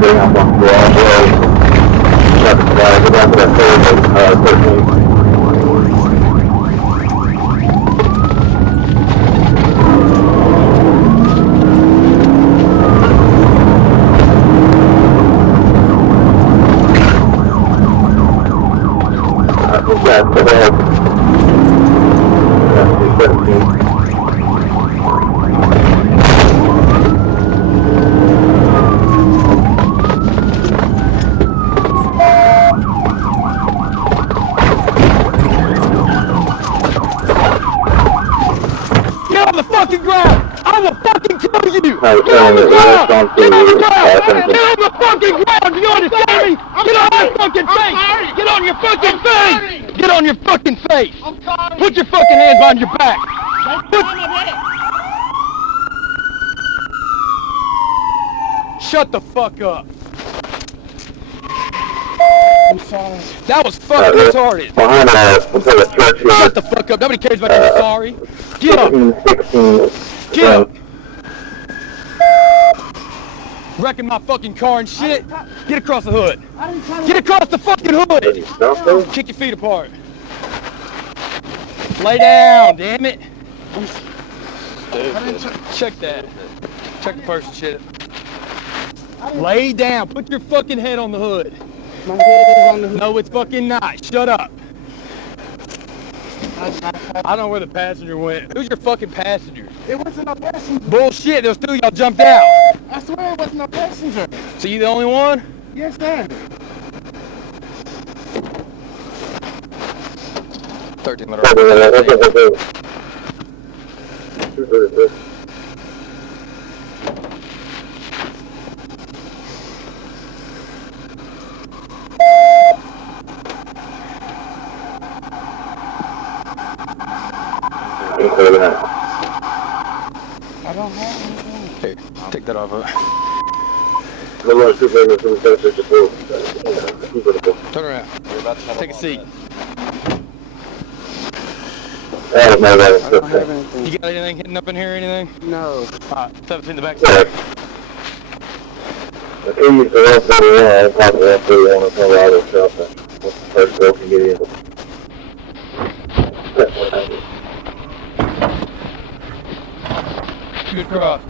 down one floor all the way. Go down to that third, 13. That's the bad. That's 17. Get on the fucking ground! I will fucking kill you! Get No, on the ground! Get on the fucking ground! Do you understand me? Get on your fucking face! Get on your fucking face! Get on your fucking face! I'm sorry. Put your fucking hands behind your back! Shut the fuck up! I'm sorry. That was fucking retarded! Behind the church. Shut the fuck up! Nobody cares about you sorry! Get up! 16. Get up! Wrecking my fucking car and shit! Get across the hood! Get across the fucking hood! Kick your feet apart! Lay down, damn it! Check that. Check the person shit. Lay down. Put your fucking head on the hood. My head is on the hood. No, it's fucking not. Shut up. I don't know where the passenger went. Who's your fucking passenger? It wasn't no passenger. Bullshit. There was two of y'all jumped out. I swear it wasn't no passenger. So you the only one? Yes, sir. 13 letter. I don't have anything. Here, take that off. Turn around. Take a seat. I don't have anything. You got anything hidden up in here or anything? No. Alright, stuff in the back seat. Good cross.